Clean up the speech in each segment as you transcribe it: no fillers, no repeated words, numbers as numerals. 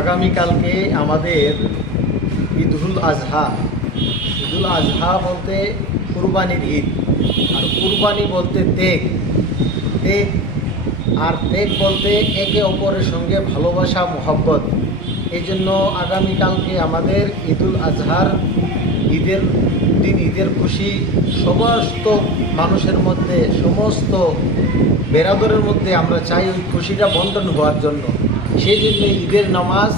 আগামীকালকে আমাদের ঈদুল আজহা। ঈদুল আজহা বলতে কুরবানির ঈদ, আর কুরবানি বলতে ত্যাগ। আর ত্যাগ বলতে একে অপরের সঙ্গে ভালোবাসা, মোহব্বত। এই জন্য আগামীকালকে আমাদের ঈদুল আজহার ঈদের দিন, ঈদের খুশি সমস্ত মানুষের মধ্যে, সমস্ত বেরাদরের মধ্যে আমরা চাই ওই খুশিটা বন্টন হওয়ার জন্য। সেই জন্য ঈদের নামাজ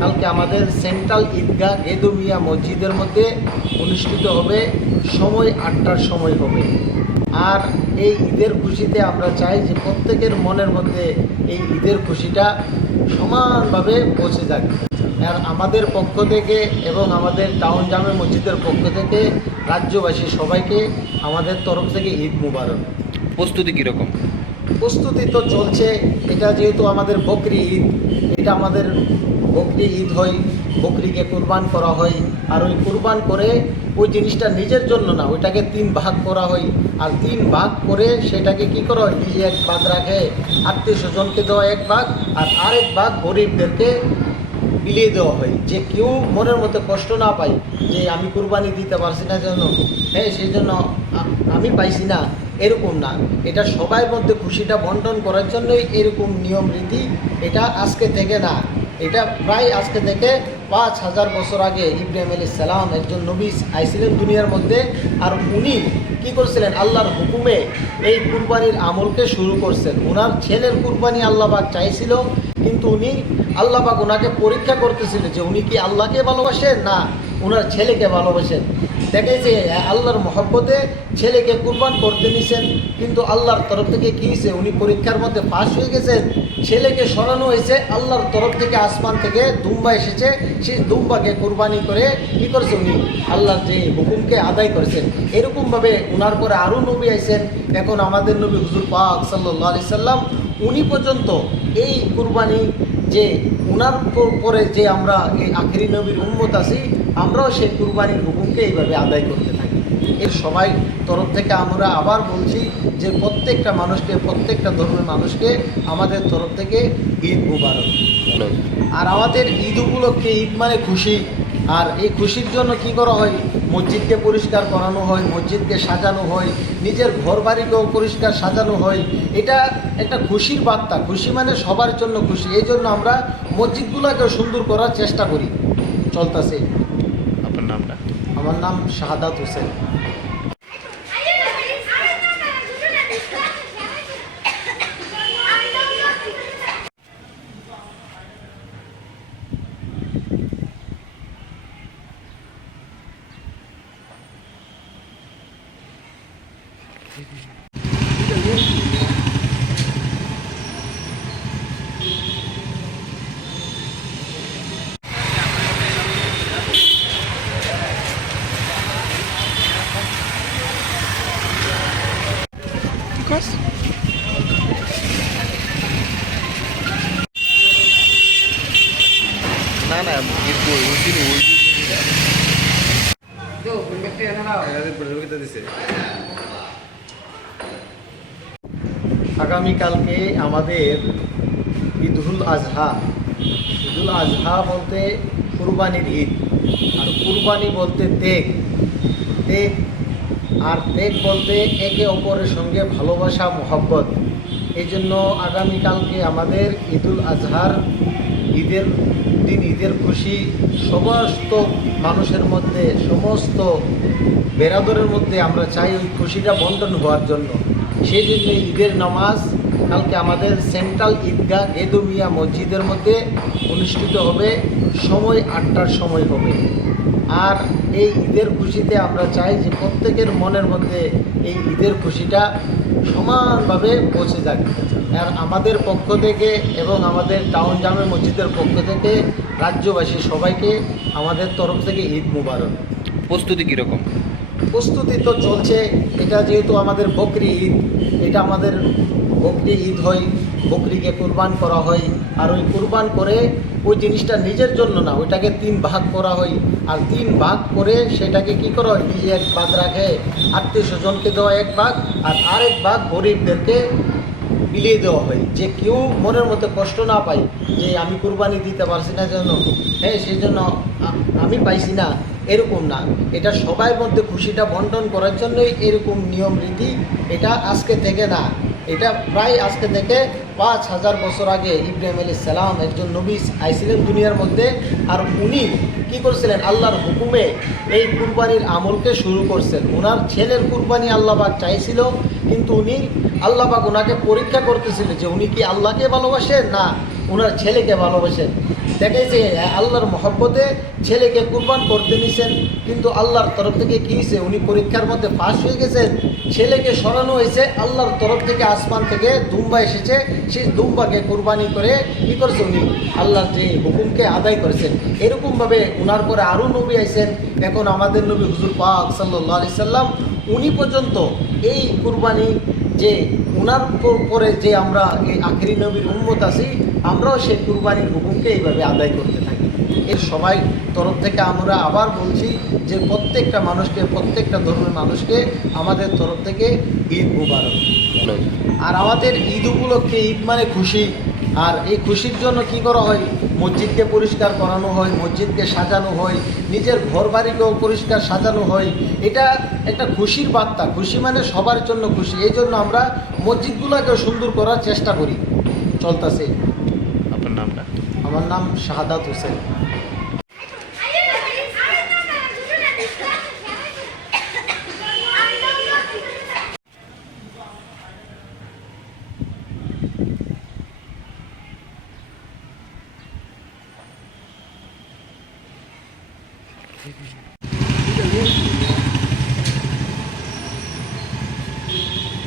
কালকে আমাদের সেন্ট্রাল ঈদগাহ গেদুমিয়া মসজিদের মধ্যে অনুষ্ঠিত হবে। সময় 8টার সময় হবে। আর এই ঈদের খুশিতে আমরা চাই যে প্রত্যেকের মনের মধ্যে এই ঈদের খুশিটা সমানভাবে পৌঁছে যাক। আর আমাদের পক্ষ থেকে এবং আমাদের টাউন জামে মসজিদের পক্ষ থেকে রাজ্যবাসী সবাইকে আমাদের তরফ থেকে ঈদ মুবারক। প্রস্তুতি কীরকম? প্রস্তুতি তো চলছে। এটা যেহেতু আমাদের বকরি ঈদ, এটা আমাদের বকরি ঈদ হয়, বকরিকে কুরবান করা হয়। আর ওই কুরবান করে ওই জিনিসটা নিজের জন্য না, ওইটাকে 3 ভাগ করা হয়। আর 3 ভাগ করে সেটাকে কি করা হয়, নিজে এক ভাগ রাখে, আত্মীয় স্বজনকে দেওয়া এক ভাগ, আর আরেক ভাগ গরিবদেরকে বিলিয়ে দেওয়া হয়, যে কেউ মনের মধ্যে কষ্ট না পায় যে আমি কুরবানি দিতে পারছি না জন্য, সেই জন্য আমি পাইছি না, এরকম না। এটা সবার মধ্যে খুশিটা বন্টন করার জন্যই এরকম নিয়ম রীতি। এটা আজকে থেকে না, এটা প্রায় আজকে থেকে 5000 বছর আগে ইব্রাহিম আলাইহিস সালাম একজন নবী আইছিলেন দুনিয়ার মধ্যে। আর উনি কি করছিলেন, আল্লাহর হুকুমে এই কুরবানির আমলকে শুরু করছেন। ওনার ছেলের কুরবানি আল্লাহ পাক চাইছিল, কিন্তু উনি আল্লাহ পাক ওনাকে পরীক্ষা করতেছিল যে উনি কি আল্লাহকে ভালোবাসেন না ওনার ছেলেকে ভালোবাসেন। দেখে যে আল্লাহর মহব্বতে ছেলেকে কুরবান করতে নিছেন, কিন্তু আল্লাহর তরফ থেকে কী হয়েছে, উনি পরীক্ষার মধ্যে পাশ হয়ে গেছেন। ছেলেকে সরানো হয়েছে, আল্লাহর তরফ থেকে আসমান থেকে দুম্বা এসেছে, সেই দুম্বাকে কুরবানি করে কী করছে, উনি আল্লাহর যে হুকুমকে আদায় করেছেন। এরকমভাবে ওনার পরে আরও নবী আইছেন। এখন আমাদের নবী হুজুর পাক সাল্লাল্লাহু আলাইহি সাল্লাম উনি পর্যন্ত এই কুরবানি, যে ওনার পরে যে আমরা এই আখেরি নবীর উম্মত আছি, আমরাও সেই কুরবানির হুকুমকে এইভাবে আদায় করতে থাকি। এর সবাই তরফ থেকে আমরা আবার বলছি যে প্রত্যেকটা মানুষকে, প্রত্যেকটা ধর্মের মানুষকে আমাদের তরফ থেকে ঈদ মুবারক। আর আমাদের ঈদ উপলক্ষে, ঈদ মানে খুশি, আর এই খুশির জন্য কি করা হয়, মসজিদকে পরিষ্কার করানো হয়, মসজিদকে সাজানো হয়, নিজের ঘর বাড়িকেও পরিষ্কার সাজানো হয়। এটা একটা খুশির বার্তা। খুশি মানে সবার জন্য খুশি। এই জন্য আমরা মসজিদগুলোকে সুন্দর করার চেষ্টা করি, চলতেছে। আপনার নামটা? আমার নাম শাহাদাত হোসেন। না না, আগামীকালকে আমাদের ঈদুল আজহা। ঈদুল আজহা বলতে কুরবানির ঈদ, আর কুরবানি বলতে ত্যাগ। আর ত্যাগ বলতে একে অপরের সঙ্গে ভালোবাসা, মোহব্বত। এই জন্য আগামীকালকে আমাদের ঈদুল আজহার ঈদের দিন, ঈদের খুশি সমস্ত মানুষের মধ্যে, সমস্ত বেরাদরের মধ্যে আমরা চাই ওই খুশিটা বন্টন হওয়ার জন্য। সেই জন্য ঈদের নামাজ কালকে আমাদের সেন্ট্রাল ঈদগাহ গেদুমিয়া মসজিদের মধ্যে অনুষ্ঠিত হবে। সময় 8টার সময় হবে। আর এই ঈদের খুশিতে আমরা চাই যে প্রত্যেকের মনের মধ্যে এই ঈদের খুশিটা সমানভাবে পৌঁছে যাক। আর আমাদের পক্ষ থেকে এবং আমাদের টাউন জামে মসজিদের পক্ষ থেকে রাজ্যবাসী সবাইকে আমাদের তরফ থেকে ঈদ মুবারক। প্রস্তুতি কীরকম? প্রস্তুতি তো চলছে। এটা যেহেতু আমাদের বকরি ঈদ, এটা আমাদের বকরি ঈদ হয়, বকরিকে কুরবান করা হয়। আর ওই কুরবান করে ওই জিনিসটা নিজের জন্য না, ওইটাকে 3 ভাগ করা হয়। আর 3 ভাগ করে সেটাকে কি করা হয়, নিজে এক ভাগ রাখে, আত্মীয় স্বজনকে দেওয়া এক ভাগ, আর আরেক ভাগ গরিবদেরকে বিলিয়ে দেওয়া হয়, যে কেউ মনের মধ্যে কষ্ট না পায় যে আমি কুরবানি দিতে পারছি না জন্য, হ্যাঁ সেই জন্য আমি পাইছি না, এরকম না। এটা সবার মধ্যে খুশিটা বন্টন করার জন্যই এরকম নিয়ম রীতি। এটা আজকে থেকে না, এটা প্রায় আজকে থেকে ৫,০০০ বছর আগে ইব্রাহিম আলাইহিস সালাম একজন নবী আইছিলেন দুনিয়ার মধ্যে, আর উনি কি করছিলেন, আল্লাহর হুকুমে এই কুরবানির আমলকে শুরু করছেন। ওনার ছেলের কুরবানি আল্লাহ পাক চাইছিল, কিন্তু উনি আল্লাহ পাক ওনাকে পরীক্ষা করতেছিলেন যে উনি কি আল্লাহকে ভালোবাসেন না ওনার ছেলেকে ভালোবাসেন। দেখে যে আল্লাহর মহব্বতে ছেলেকে কুরবান করতে নিছেন, কিন্তু আল্লাহর তরফ থেকে কী হয়েছে, উনি পরীক্ষার মধ্যে পাশ হয়ে গেছেন। ছেলেকে সরানো হয়েছে, আল্লাহর তরফ থেকে আসমান থেকে দুম্বা এসেছে, সেই দুম্বাকে কুরবানি করে কী করছে, উনি আল্লাহর যে হুকুমকে আদায় করেছেন। এরকমভাবে ওনার পরে আরও নবী আইছেন। এখন আমাদের নবী হুজুর পাক সাল্লাল্লাহু আলাইহি সাল্লাম উনি পর্যন্ত এই কুরবানি যে ওনার পরে যে আমরা এই আখেরি নবীর উম্মত আছি, আমরাও সেই কুরবানির হুকুমকে এইভাবে আদায় করতে থাকি। এর সবাই তরফ থেকে আমরা আবার বলছি যে প্রত্যেকটা মানুষকে, প্রত্যেকটা ধর্মের মানুষকে আমাদের তরফ থেকে ঈদ মুবারক। আর আমাদের ঈদ উপলক্ষে, ঈদ মানে খুশি, আর এই খুশির জন্য কি করা হয়, মসজিদকে পরিষ্কার করানো হয়, মসজিদকে সাজানো হয়, নিজের ঘর বাড়িকেও পরিষ্কার সাজানো হয়। এটা একটা খুশির বার্তা, খুশি মানে সবার জন্য খুশি। এই জন্য আমরা মসজিদগুলোকেও সুন্দর করার চেষ্টা করি, চলতেছে। আপনার নামটা? আমার নাম শাহাদাত হোসেন।